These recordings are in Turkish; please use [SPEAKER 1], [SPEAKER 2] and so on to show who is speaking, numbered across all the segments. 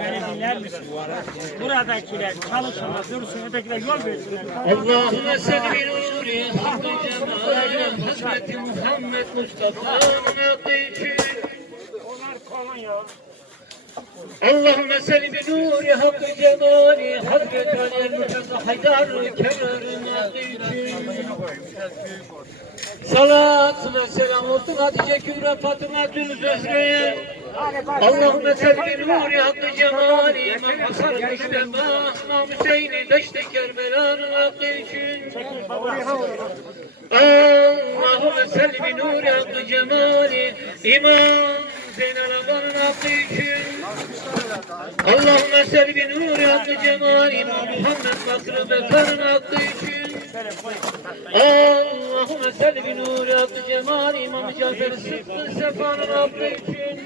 [SPEAKER 1] Beni dinler misin? Buradakiler çalışanlar dursun, ötekiler yol versinler.
[SPEAKER 2] Allahümme salli bi nuri hakkı cemalin Hazreti Muhammed Mustafa'nın adı için
[SPEAKER 1] Onlar kolonya.
[SPEAKER 2] Allahümme salli bi nuri hakkı cemali Hazreti Ali Muhammed Haydar kenarın adı için. Salat ve selam olsun Hatice Kübra Fatıma Tül Zöhre'ye Allahümme salli bi nuri hakkı cemali İmam Hasan Müşteba İmam Hüseyin'i Deşte Kerbela'nın adı için. Allahümme salli bi nuri hakkı cemali İmam Zeynel Aba'nın hakkı için Allahümme salli bi nuri hakkı cemali İmam Muhammed Bakır Bekar'ın hakkı için Allahümme salli bi nuri hakkı cemali İmam Cafer Sıkkı Sefa'nın hakkı için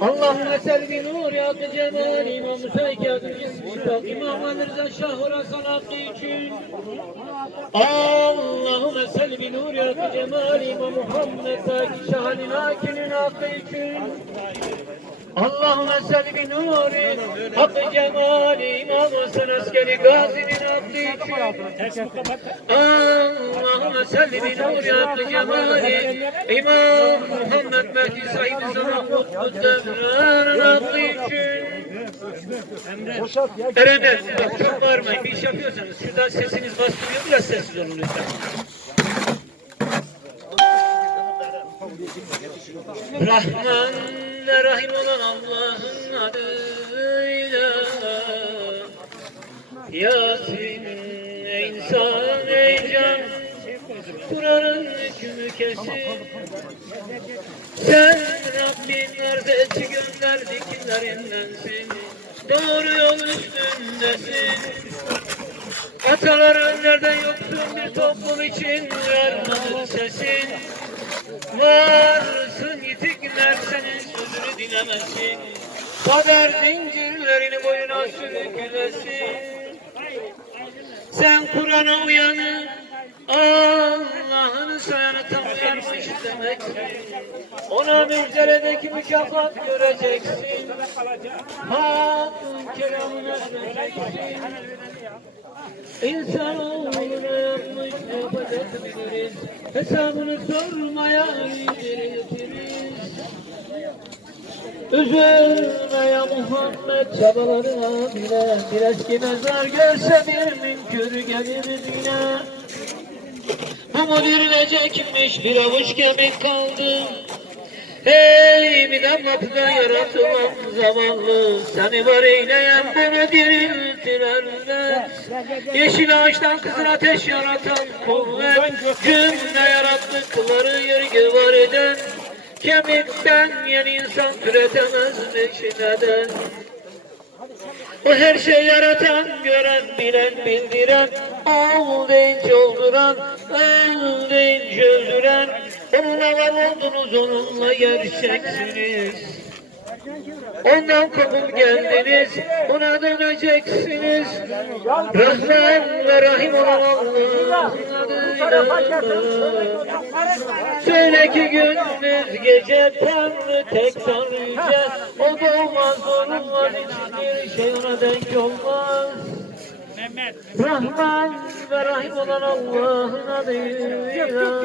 [SPEAKER 2] Allahümme salli bi nuri hakkı cemali İmam Musa Hikâdın Şifak İmam Ali Rıza Şah Horasan hakkı için Allahümme salli hakkı cemali İmam Muhammed Zaki Şah'ın Akil'in hakkı için. Allahümme nuri hakkı cemali İmam Hasan Askeri Gazi'nin hakkı için. Allahümme salli bi nuri hakkı cemali İmam Muhammed Mehdi Said Sana Kutlu Devran'ın hakkı için. Erenler bak çok bağırmayın bir iş yapıyorsanız şurada sesiniz bastırıyor biraz sessiz olun lütfen. Rahman ve Rahim olan Allah'ın adıyla Yasin ey insan ey can Kur'an'ın hükmü kesin. Sen Rabbin neredeçi gönderdi kimlerindensin Doğru yol üstündesin. Ataların nereden yoksun bir toplum için Vermedin sesin. Varsın yitikler senin sözünü dinlemesin. Kader zincirlerini boyuna sürüklesin Sen Kur'an'a uyanı Allah'ını sayanı tam uyanmış demeksin. Ona müjdeledeki mükafat göreceksin. Hakkın kelamına göreceksin İnsanoğluna yapmış biliriz Hesabını sormaya yetiriz Üzülme ya Muhammed çabalarına bile Bir eski mezar görse bir münkür gelir yine. Bu mu dirilecekmiş bir avuç kemik kaldı Hey bir damla pıda yaratılan zavallı Seni var eyleyen bunu diriltirler Yeşil ağaçtan kızıl ateş yaratan kuvvet Cümle yarattıkları yergi var eden. Kemikten yeni insan türetemezmiş neden o her şey yaratan, gören, bilen, bildiren, ol deyince olduran, öl deyince öldüren, onunla var oldunuz, onunla gerçeksiniz. Ondan kopup geldiniz, ona döneceksiniz. Rahman ve Rahim olan Allah'ın. Söyle ki gündüz gece Tanrı tek Tanrı yüce O doğmaz olmaz hiçbir şey ona denk olmaz. Rahman ve Rahim olan Allah'ın adıyla.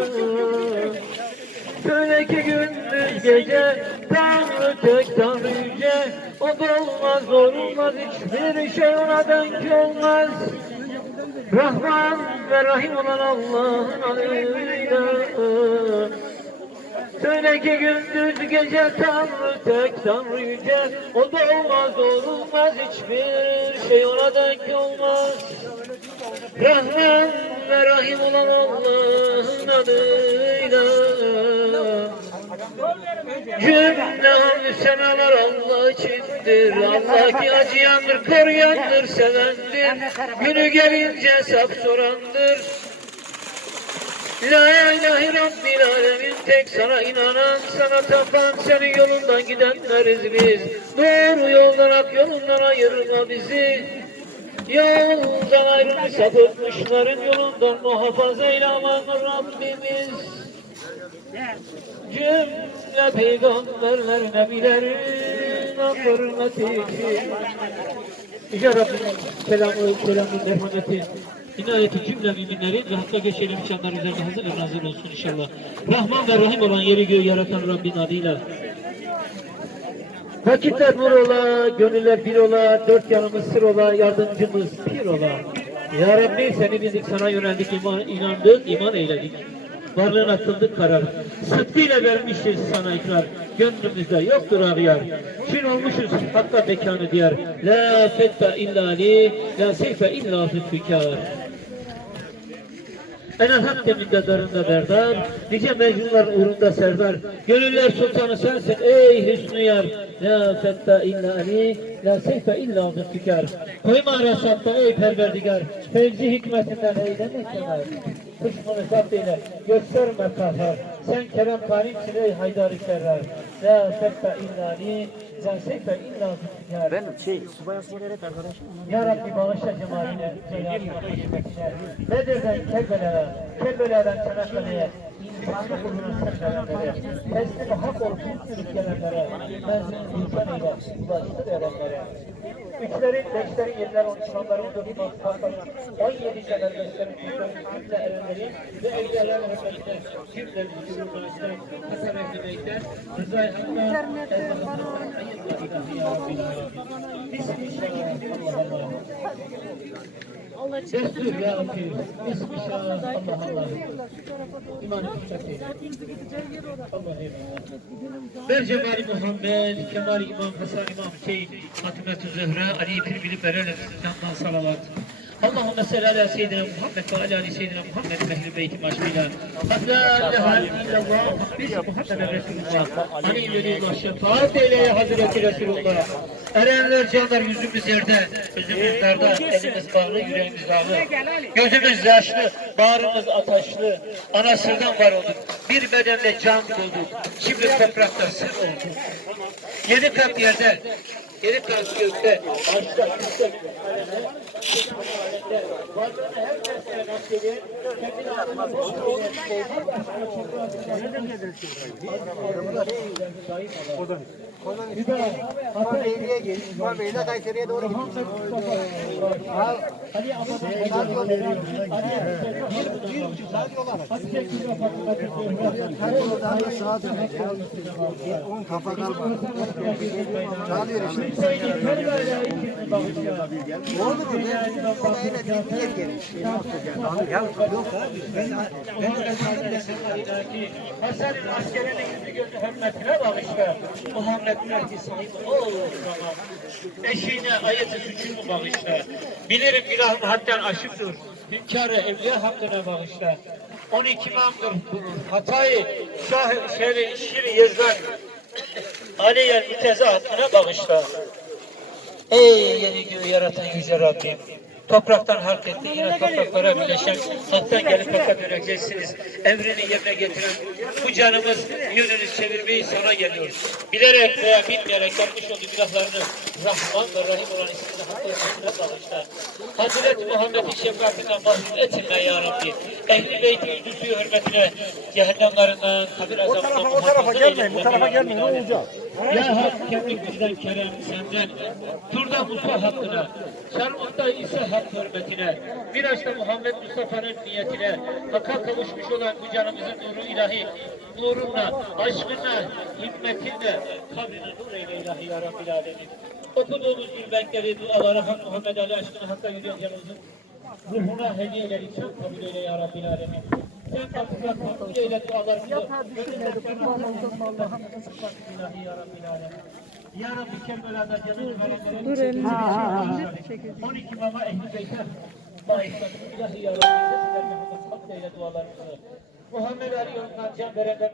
[SPEAKER 2] Söyle ki gündüz gece Tanrı tek Tanrı yüce O doğmaz olmaz hiçbir şey ona denk olmaz. Rahman ve Rahim olan Allah'ın adıyla Söyle ki gündüz gece Tanrı tek Tanrı yüce. O da olmaz olmaz hiçbir şey ona denk olmaz. Rahman ve Rahim olan Allah'ın adıyla. Cümle hamdü senalar Allah içindir. Allah ki acıyandır, koruyandır, sevendir. Günü gelince hesap sorandır La ilahe Rabbil alemin tek sana inanan, sana tapan, senin yolundan gidenleriz biz. Doğru yoldan ak, yolundan ayırma bizi. Yoldan ayrılmış sapıtmışların yolundan muhafaza eyle aman Rabbimiz. Cümle peygamberler nebilerin hürmeti için. Yüce Rabbim selamı, selamı, merhameti, inayeti cümle müminlerin ve geçelim şanlar üzerine hazır ve nazır olsun inşallah. Rahman ve Rahim olan yeri göğü yaratan Rabbin adıyla. Vakitler nur ola, gönüller bir ola, dört yanımız sır ola, yardımcımız bir ola. Ya Rabbi seni bildik, sana yöneldik, iman, inandık, iman eyledik. Varlığına kıldık karar. Sıdkıyla vermişiz sana ikrar. Gönlümüzde yoktur ağyar. Çin olmuşuz hakka mekanı diyar. La fetbe illa li, la seyfe illa zülfikar. Enel hak deminde darında berdar, nice mecnunlar uğrunda serdar. Gönüller sultanı sensin ey hüsnü yar. La fetta illa ali, la seyfe illa zülfikar. Koyma resatta ey perverdigar, fevzi hikmetinden eyleme kenar. Zapt eyle, gösterme kahhar. Sen kerem karimsin ey haydar-ı kerrar. La illa ali, la seyfe illa zülfikar.
[SPEAKER 1] Ben şey subay askeriyerek arkadaşım.
[SPEAKER 2] Ya Rabbi bağışla cemaline. Bedir'den Kerbela'ya, Kerbela'dan Çanakkale'ye, insanlık uğruna sırtlananlara, teslim hak olup sürüp gelenlere, menzilin insan eyle, ulaştı erenlere. Üçlerin, beşlerin, yediler, on imamların, dört imamların, on yedi sefer beşlerin, üçlerin, cümle erenlerin ve evliyaların hürmetine, cümle vücuduna işte, Hasan Ehli Bey'den, Rıza'yı Hakk'a, Ezra'nın hayırlı ilahi ya Rabbi. Bismillahirrahmanirrahim. Destur ya Rabbi. Bismillah. Ver cemali Muhammed, Kemal İmam Hasan İmam Hüseyin, Zehra, Ali Pir Bilip Ereler, Candan Salavat. Allahümme salli ala seyyidina Muhammed ve ala ali seyyidina Muhammed ve ehl-i beyti maşmila. Hatta ilahe illallah, biz Muhammeden Resulullah. Ali velillah şefaat eyle ya Hazreti Resulullah. Erenler canlar yüzümüz yerde, yüzümüz darda, elimiz bağlı, yüreğimiz ağlı. Gözümüz yaşlı, bağrımız ataşlı. Ana sırdan var olduk. Bir bedenle can bulduk. Şimdi toprakta sır olduk. Yedi kat yerde, yedi kat gökte, ağaçta, yüksek, varlığını her mesleğe nasıl kendini adına boş
[SPEAKER 3] Var Beyliğe gelin. Var Kayseri'ye doğru gidin.
[SPEAKER 2] Ali
[SPEAKER 3] ya. On kafa kalmadı. Çağırıyor işte. Doğru mu?
[SPEAKER 2] Hasan'ın askerinin yüzü gözü hürmetine bağışla. Muhammed Mehdi sahibi ol. Eşine ayeti suçumu bağışla. Bilirim günahım hadden aşıktır. Hünkârı evliya hakkına bağışla. 12 imamdır. Hatayı, şah, şehri, şiri, yezdan. Aliye müteze hakkına bağışla. Ey yeni göğü yaratan yüce Rabbim. Topraktan halk etti, yine topraklara birleşen, halktan gelip hakka döneceksiniz. Emrini yerine getiren bu canımız yönünü çevirmeyi sana geliyor. Bilerek veya bilmeyerek yapmış olduğu günahlarını Rahman ve Rahim olan ismini hakkı yapmasına bağışla. Hazreti Muhammed'in şefkatinden mahrum etme ya Rabbi. Ehli beyti yüzüsü hürmetine cehennemlerinden, kabir azabından
[SPEAKER 3] O tarafa gelmeyin, bu tarafa gelmeyin. Ne olacak?
[SPEAKER 2] Ya Hak kendi bizden kerem senden. Turda Musa hakkına, Çarmıhta ise hak hürmetine, Miraç'ta Muhammed Mustafa'nın niyetine, Hak'a kavuşmuş olan bu canımızın nuru ilahi, nurunla, aşkınla, hikmetinle, kabrine nur eyle ilahi ya Rabbil Alemin. Okuduğumuz gülbenkleri, duaları Hak Muhammed Ali aşkına Hak'a yürüyen canımızın ruhuna hediyeleri çok kabul eyle ya Rabbil Alemin. Kapıya kabul eyle dualarımızı. İlahi ya Rabbil Alemin. Ya Rabbi Kerbela'da canını verenlerin Dur elini 12 baba ehli beyte bağışlasın. İlahi ya Rabbi. Seslerine Muhammed eyle dualarımızı. Muhammed Ali yolundan can verenler